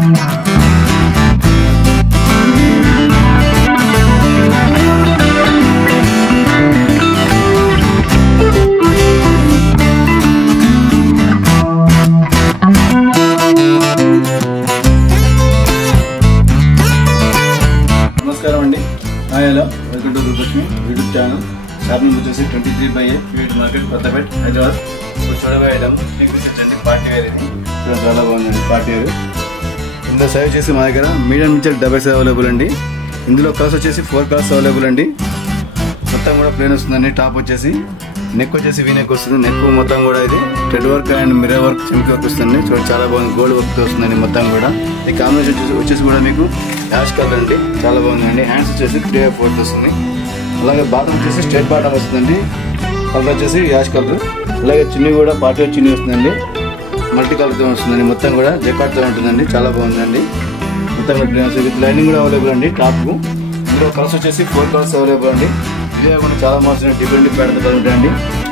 నమస్కారం అండి. Hi hello, welcome to Gurulakshmi YouTube channel. Shop number వచ్చేసి 23/8 ఫీడ్ మార్కెట్ కొత్తపేట హైదరాబాద్. చూడబోయే ఐటమ్ అండి, పార్టీ వేర్. ఇది చాలా బాగుందండి పార్టీ వేర్. ఇందులో సైజ్ వచ్చేసి మా దగ్గర మీడియం నుంచి డబల్ సైజ్ అవైలబుల్ అండి. ఇందులో కలర్స్ వచ్చేసి 4 కలర్స్ అవైలబుల్ అండి. మొత్తం కూడా ప్లేన్ వస్తుందండి. టాప్ వచ్చేసి నెక్ వచ్చేసి వీ నెక్ వస్తుంది. నెక్ మొత్తం కూడా ఇది thread work and mirror work చెంకి వర్క్ వస్తుంది. చూడండి చాలా బాగుంది, గోల్డ్ వర్క్ వస్తుందండి మొత్తం కూడా. ఈ కాంబినేషన్ వచ్చేసి కూడా మీకు యాష్ కలర్ అండి, చాలా బాగుందండి. హ్యాండ్స్ వచ్చేసి 3/4 వస్తుంది. అలాగే బాటమ్ వచ్చేసి స్ట్రైట్ బాటమ్ వస్తుందండి. కలర్ వచ్చేసి యాష్ కలర్. అలాగే చున్నీ కూడా పార్టీ చున్నీ వస్తుందండి, మల్టీ కలర్తో వస్తుందండి. మొత్తం కూడా జకార్డ్తో ఉంటుందండి, చాలా బాగుందండి. మొత్తం విత్ లైనింగ్ కూడా అవైలబుల్ అండి టాప్కు. ఇందులో కలర్స్ వచ్చేసి 4 కలర్స్ అవైలబుల్ అండి. ఇదే కూడా చాలా మోసం డిఫరెంట్ ప్యాటర్న్తో ఉంటాయండి.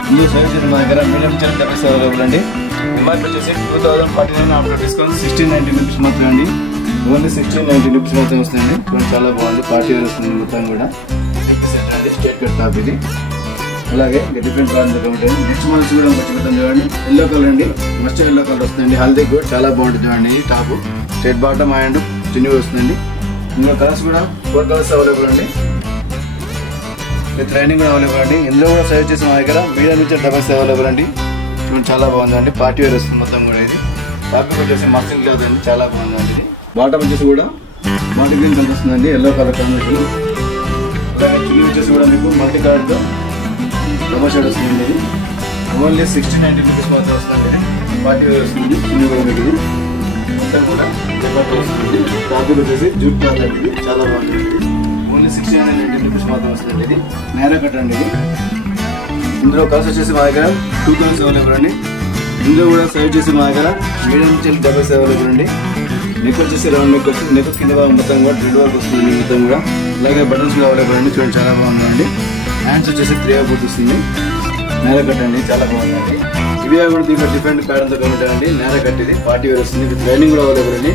ఇందులో సైజ్ మా దగ్గర మీడియం నుంచి డబల్స్ అవైలబుల్ అండి. ఎంఆర్పీ వచ్చేసి 2049 ఆఫ్టర్ డిస్కౌంట్ 1690 రూపీస్ మాత్రం అండి. ఓన్లీ 1690 రూపీస్ మాత్రం వస్తుందండి. చాలా బాగుంది, పార్టీ వేర్ వస్తుంది మొత్తం కూడా. స్ట్రైట్ కట్ టాప్ ఇది. అలాగే డిఫరెంట్ ప్యాటర్న్తో ఉంటాయి. నెక్స్ట్ మంత్స్ కూడా మంచి మొత్తం చూడండి, ఎల్లో కలర్ అండి. మస్ట్ ఎల్లో కలర్ వస్తుందండి. హల్దీ కూడా చాలా బాగుంటుంది చూడండి. ఈ టాప్ స్ట్రైట్ బాటమ్ అండ్ చిన్ని వస్తుందండి. ఇందులో కలర్స్ కూడా 4 కలర్స్ అవైలబుల్ అండి. విత్ లైనింగ్ కూడా అవైలబుల్ అండి. ఇందులో కూడా సైజ్ వచ్చేసి మా దగ్గర మీడియం నుంచి డబల్స్ అవైలబుల్ అండి. చాలా బాగుందండి, పార్టీ వేర్ వస్తుంది మొత్తం కూడా. ఇది టాపిక్ వచ్చేసి మస్లిన్ క్లాత్ అండి, చాలా బాగుందండి. ఇది బాటమ్ వచ్చేసి కూడా మల్టీ గ్రీన్ కలర్ వస్తుందండి, ఎల్లో కలర్ కాంబినేషన్. అలాగే చున్నీ వచ్చేసి కూడా మీకు మల్టీ కలర్తో డబల్ షేడ్ వస్తుందండి. ఇది ఓన్లీ 1690 రూపీస్ మాత్రం వస్తుంది. పార్టీ వేర్ వస్తుంది. చున్నీ కూడా మీకు ఇది మొత్తం కూడా వస్తుంది. టాపిక్ వచ్చేసి జూట్ క్లాత్ అండి, ఇది చాలా బాగుంటుంది. ఓన్లీ 1690 రూపీస్ మాత్రం వస్తుంది. ఇది నేరా కట్ అండి. ఇది ఇందులో కలర్స్ వచ్చేసి మా దగ్గర 2 కలర్స్ అవైలబుల్ అండి. ఇందులో కూడా సైజ్ వచ్చేసి మా దగ్గర మీడియం నుంచి డబల్స్ అవైలబుల్ అండి. నెక్ వచ్చేసి రౌండ్ నెక్ వస్తుంది. నెక్ కింద మొత్తం కూడా థ్రెడ్ వర్క్ వస్తుంది మొత్తం కూడా. అలాగే బటన్స్ కూడా అవైలబుల్ అండి. చూడండి చాలా బాగుందండి. హ్యాండ్స్ వచ్చేసి 3/4 వస్తుంది. నేరా కట్ అండి, చాలా బాగుందండి. ఇవి కూడా దీంట్లో డిఫరెంట్ ప్యాటర్న్తో ఉంటాయండి. నేరా కట్ ఇది పార్టీ వేర్ వస్తుంది. విత్ లైనింగ్ కూడా అవైలబుల్ అండి.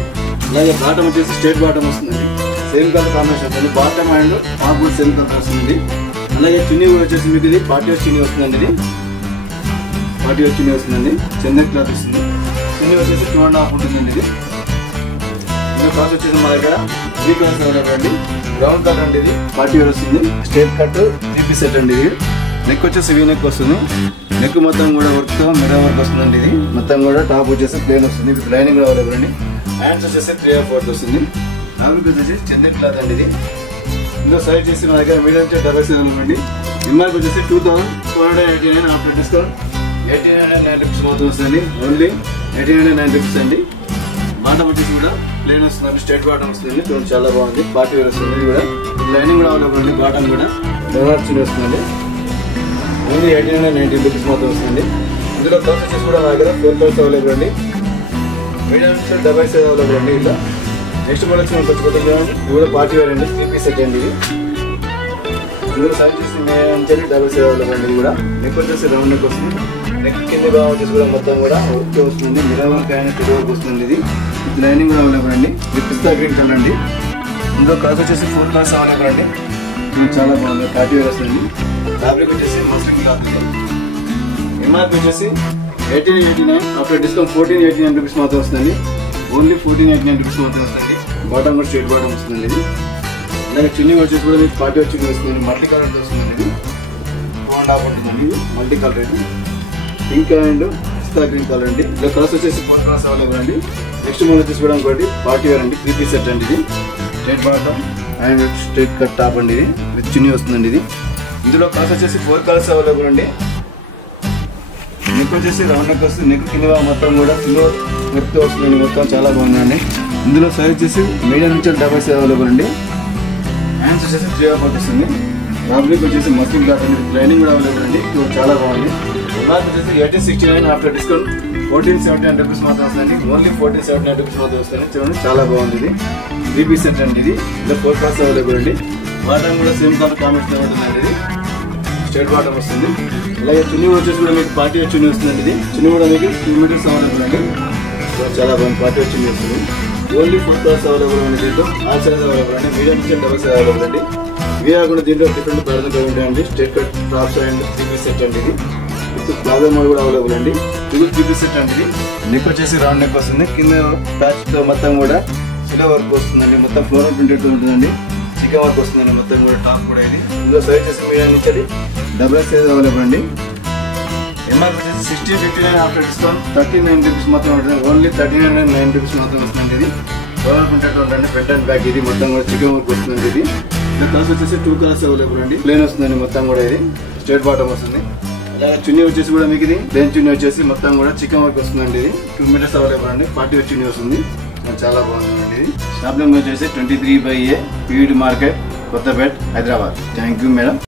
అలాగే బాటమ్ వచ్చేసి స్ట్రైట్ బాటమ్ వస్తుందండి. సేమ్ కలర్ కాంబినేషన్ వస్తుంది. బాటమ్ అండ్ టాప్ కూడా సేమ్ కలర్ వస్తుంది. అలాగే చున్నీ కూడా వచ్చేసి మీకు ఇది పార్టీ వేర్ చున్నీ వస్తుందండి. ఇది పార్టీ వేర్ చున్నీ వస్తుందండి, చందన్ క్లాత్ వస్తుంది. చున్నీ వచ్చేసి 2.5 ఉంటుందండి. ఇది ఇందులో కాస్ట్ వచ్చేసి మా దగ్గర 3 కలర్స్ అవైలబుల్ అండి. బ్రౌన్ కలర్ అండి, ఇది పార్టీ వేర్ వస్తుంది. స్ట్రైట్ కట్ 3 పీస్ సెట్ అండి. ఇది నెక్ వచ్చేసి వీ నెక్ వస్తుంది. నెక్ మొత్తం కూడా వర్క్తో మిర్రర్ వర్క్ వస్తుందండి. ఇది మొత్తం కూడా టాప్ వచ్చేసి ప్లేన్ వస్తుంది. విత్ లైనింగ్ కూడా అవైలబుల్ అండి. హ్యాండ్స్ వచ్చేసి 3/4 వస్తుంది. టాపిక్ వచ్చేసి చందన్ క్లాత్ అండి. ఇది ఇందులో సైజ్ చేసి మా దగ్గర మీడియం నుంచి డబల్ సైజ్ అండి. ఎంఆర్పీ వచ్చేసి 2489 ఆఫ్టర్ డిస్కౌంట్ 1809 రూపీస్ మాత్రం వస్తుంది. ఓన్లీ 1809 రూపీస్ అండి. బాటమ్ వచ్చేసి కూడా ప్లేన్ వస్తుందండి, స్ట్రైట్ బాటమ్ వస్తుంది. చాలా బాగుంది, పార్టీ వేర్ వస్తుంది. ఇది కూడా లైనింగ్ కూడా అవైలబుల్ అండి. బాటమ్ కూడా డెవలప్ చిన్న వస్తుంది. ఓన్లీ 1890 రూపీస్ మాత్రం వస్తుంది. ఇందులో కలర్స్ వచ్చేసి కూడా మా దగ్గర 4 కలర్స్ అవైలబుల్ అండి. మీడియం నుంచి డబల్ సైజ్ అవైలబుల్ అండి. ఇలా నెక్స్ట్ మోడల్ వచ్చి మనం పచ్చిపోతాం చూడండి. ఇది కూడా పార్టీ వేర్ అండి, 3 పీస్ సెట్ అండి. ఇది ఇందులో సైజ్ చేసి మేము డబల్ సైజ్ అవైలబుల్ అండి. ఇది కూడా నెక్ వచ్చేసి రౌండ్ నెక్ వస్తుంది. నెక్ కింద బాగా వచ్చేసి కూడా మొత్తం కూడా వర్క్ వస్తుంది. మిర్రర్ వర్క్ అయినా థ్రెడ్ వర్క్ వస్తుంది. ఇది విత్ లైనింగ్ కూడా అవైలబుల్ అండి. ఇది పిస్తా గ్రీన్ కలర్ అండి. ఇందులో కలర్స్ వచ్చేసి 4 కలర్స్ అవైలబుల్ అండి. చాలా బాగుంది, పార్టీ వేర్ వస్తుంది. ఫ్యాబ్రిక్ వచ్చేసి మస్లిన్ క్లాత్. ఎంఆర్పీ వచ్చేసి 1889 ఆఫ్టర్ డిస్కౌంట్ 1489 రూపీస్ మాత్రం వస్తుంది. ఓన్లీ 1489 రూపీస్ మాత్రం వస్తుంది. బాటమ్ కూడా స్ట్రైట్ బాటమ్ వస్తుంది. ఇది అలాగే చున్నీ వచ్చేసి కూడా మీకు పార్టీ చున్నీ వస్తుంది. మల్టీ కలర్ వస్తుందండి. ఇది 2.5 ఉంటుందండి. ఇది మల్టీ కలర్ అండి, pink and pista green colour అండి. ఇలా కలర్స్ వచ్చేసి 4 కలర్స్ అవైలబుల్ అండి. నెక్స్ట్ మోడల్ వచ్చేసి కూడా ఇంకోటి పార్టీ వేర్ అండి, 3 పీస్ సెట్ అండి. ఇది straight bottom and straight cut top అండి. ఇది విత్ చున్నీ వస్తుందండి. ఇది ఇందులో కలర్స్ వచ్చేసి 4 కలర్స్ అవైలబుల్ అండి. నెక్ వచ్చేసి రౌండ్ నెక్ వస్తుంది. నెక్ కింద మొత్తం కూడా సిల్వర్ వర్క్తో వస్తుందండి. మొత్తం చాలా బాగుందండి. ఇందులో సైజ్ వచ్చేసి మీడియం నుంచి డబల్ సైజ్ అవైలబుల్ అండి. హ్యాండ్స్ వచ్చేసి 3/4 వస్తుంది. ఫ్యాబ్రిక్ వచ్చేసి మస్లిన్ క్లాత్ అండి. లైనింగ్ కూడా అవైలబుల్ అండి. ఇది చాలా బాగుంది. ఎంఆర్పీ వచ్చేసి 1869 ఆఫ్టర్ డిస్కౌంట్ 1479 రూపీస్ మాత్రం వస్తుంది. ఓన్లీ 1479 రూపీస్ మాత్రం వస్తుంది. చూడండి చాలా బాగుంది. ఇది 3 పీస్ సెట్ అండి. ఇది ఇలా 4 కలర్స్ అవైలబుల్ అండి. బాటమ్ కూడా సేమ్ కలర్ కాంబినేషన్ ఉంటుందండి. ఇది స్ట్రైట్ బాటమ్ వస్తుంది. అలాగే చున్నీ వచ్చేసి కూడా మీకు పార్టీ చున్నీ వస్తుందండి. ఇది చున్నీ కూడా మీకు 2 మీటర్స్ అవైలబుల్ అండి. చాలా బాగుంది, పార్టీ చున్నీ వస్తుంది. ఓన్లీ 4 కలర్స్ అవైలబుల్ అండి. దీంట్లో ఆల్ సైజ్ అవైలబుల్ అండి. మీడియం నుంచి డబల్ సైజ్ అవైలబుల్ అండి. ఇవి కాకుండా దీంట్లో డిఫరెంట్ ప్యాటర్న్స్ ఉంటాయండి. Straight cut tops and 3 piece set అండి. ఇది ఇప్పుడు ప్లాజో మోడల్ కూడా అవైలబుల్ అండి. 3 పీస్ సెట్ అండి. ఇది నెక్ వచ్చేసి రౌండ్ నెక్ వస్తుంది. కింద ప్యాచ్ తో మొత్తం కూడా సిల్వర్ వర్క్ వస్తుందండి. మొత్తం ఫ్లోరల్ ప్రింటెడ్ ఉంటుందండి. చికెన్ వర్క్ వస్తుందండి. మొత్తం కూడా టాప్ కూడా ఇది. ఇందులో సైజ్ చేసి మీడియం నుంచి డబల్ సైజ్ అవైలబుల్ అండి. ఎంఆర్పీ వచ్చేసి 1659 ఆఫ్టర్ డిస్కౌంట్ 39 రూపీస్ మాత్రం ఉంటుంది. ఓన్లీ 39.9 రూపీస్ మాత్రం వస్తుందండి. ఇది ఫ్లోరల్ ప్రింటెడ్ ఉందండి. ఫ్రంట్ అండ్ బ్యాక్ ఇది మొత్తం కూడా చికెన్ వర్క్ వస్తుందండి. ఇది కలర్స్ వచ్చేసి 2 కలర్స్ అవైలబుల్ అండి. ప్లేన్ వస్తుందండి. మొత్తం కూడా ఇది స్ట్రైట్ బాటమ్ వస్తుంది. అలాగే చున్నీ వచ్చేసి కూడా మీకు ఇది ప్లేన్ చున్నీ వచ్చేసి మొత్తం కూడా చికెన్ వర్క్ వస్తుందండి. ఇది 2 మీటర్స్ అవైలబుల్ అండి. 40 వేర్ చున్నీ వస్తుంది. చాలా బాగుందండి. ఇది షాప్ నెంబర్ వచ్చేసి 23/A పీవీడి market, Kothapet, Hyderabad. Thank you madam.